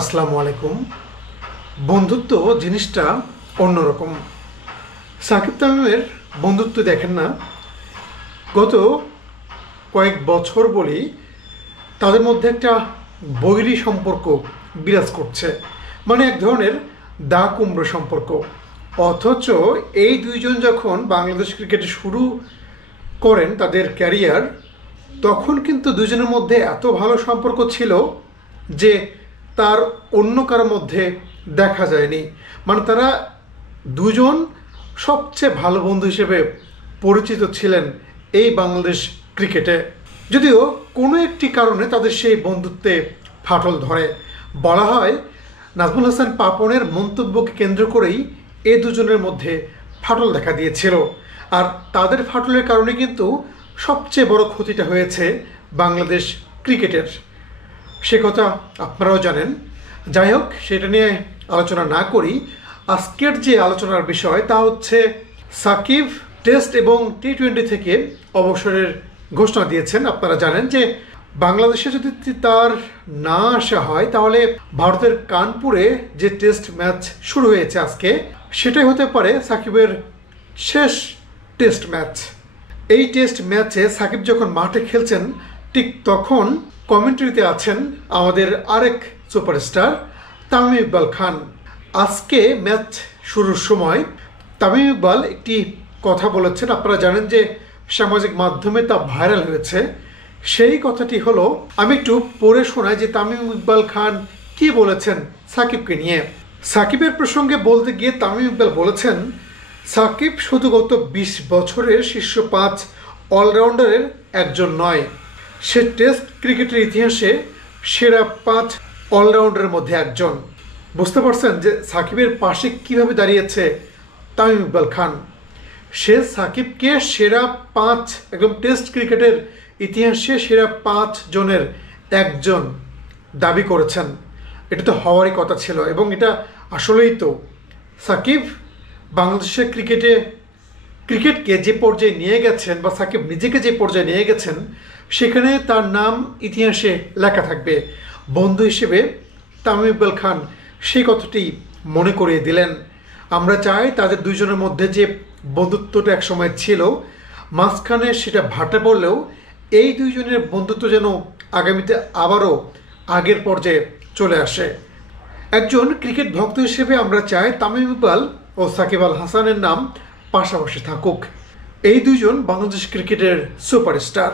আসসালামু আলাইকুম। বন্ধুত্ব জিনিসটা অন্যরকম। সাকিব তামিমের বন্ধুত্ব দেখেন না, গত কয়েক বছর বলি তাদের মধ্যে একটা বৈরী সম্পর্ক বিরাজ করছে, মানে এক ধরনের দা কুমড়ো সম্পর্ক। অথচ এই দুইজন যখন বাংলাদেশ ক্রিকেটে শুরু করেন তাদের ক্যারিয়ার, তখন কিন্তু দুজনের মধ্যে এত ভালো সম্পর্ক ছিল যে তার অন্য কারোর মধ্যে দেখা যায়নি। মানে তারা দুজন সবচেয়ে ভালো বন্ধু হিসেবে পরিচিত ছিলেন এই বাংলাদেশ ক্রিকেটে। যদিও কোনো একটি কারণে তাদের সেই বন্ধুত্বে ফাটল ধরে। বলা হয় নাজমুল হাসান পাপনের মন্তব্যকে কেন্দ্র করেই এই দুজনের মধ্যে ফাটল দেখা দিয়েছিল। আর তাদের ফাটলের কারণে কিন্তু সবচেয়ে বড় ক্ষতিটা হয়েছে বাংলাদেশ ক্রিকেটের, সে কথা আপনারাও জানেন। যাই হোক, সেটা নিয়ে আলোচনা না করি। আজকের যে আলোচনার বিষয় তা হচ্ছে সাকিব টেস্ট এবং টি-20 থেকে অবসরের ঘোষণা দিয়েছেন। আপনারা জানেন যে বাংলাদেশে যদি তার না আসা হয় তাহলে ভারতের কানপুরে যে টেস্ট ম্যাচ শুরু হয়েছে আজকে, সেটাই হতে পারে সাকিবের শেষ টেস্ট ম্যাচ। এই টেস্ট ম্যাচে সাকিব যখন মাঠে খেলছেন ঠিক তখন কমেন্ট্রিতে আছেন আমাদের আরেক সুপারস্টার তামিম ইকবাল খান। আজকে ম্যাচ শুরুর সময় তামিম ইকবাল একটি কথা বলেছেন, আপনারা জানেন যে সামাজিক মাধ্যমে তা ভাইরাল হয়েছে। সেই কথাটি হলো, আমি একটু পড়ে শোনাই যে তামিম ইকবাল খান কি বলেছেন সাকিবকে নিয়ে। সাকিবের প্রসঙ্গে বলতে গিয়ে তামিম ইকবাল বলেছেন, সাকিব শুধু গত 20 বছরের শীর্ষ 5 অলরাউন্ডারের একজন নয়, সে টেস্ট ক্রিকেটের ইতিহাসে সেরা 5 অলরাউন্ডারের মধ্যে একজন। বুঝতে পারছেন যে সাকিবের পাশে কিভাবে দাঁড়িয়েছে তামিম ইকবাল খান। সে সাকিবকে সেরা 5, একদম টেস্ট ক্রিকেটের ইতিহাসে সেরা 5 জনের একজন দাবি করেছেন। এটা তো হওয়ারই কথা ছিল এবং এটা আসলেই তো। সাকিব বাংলাদেশের ক্রিকেটকে যে পর্যায়ে নিয়ে গেছেন বা সাকিব নিজেকে যে পর্যায়ে নিয়ে গেছেন, সেখানে তার নাম ইতিহাসে লেখা থাকবে। বন্ধু হিসেবে তামিম ইকবাল খান সেই কথাটি মনে করিয়ে দিলেন। আমরা চাই তাদের দুইজনের মধ্যে যে বন্ধুত্বটা একসময় ছিল, মাঝখানে সেটা ভাটা পড়লেও এই দুইজনের বন্ধুত্ব যেন আগামীতে আবারও আগের পর্যায়ে চলে আসে। একজন ক্রিকেট ভক্ত হিসেবে আমরা চাই তামিম ইকবাল ও সাকিব আল হাসানের নাম পাশাপাশি থাকুক। এই দুইজন বাংলাদেশ ক্রিকেটের সুপারস্টার।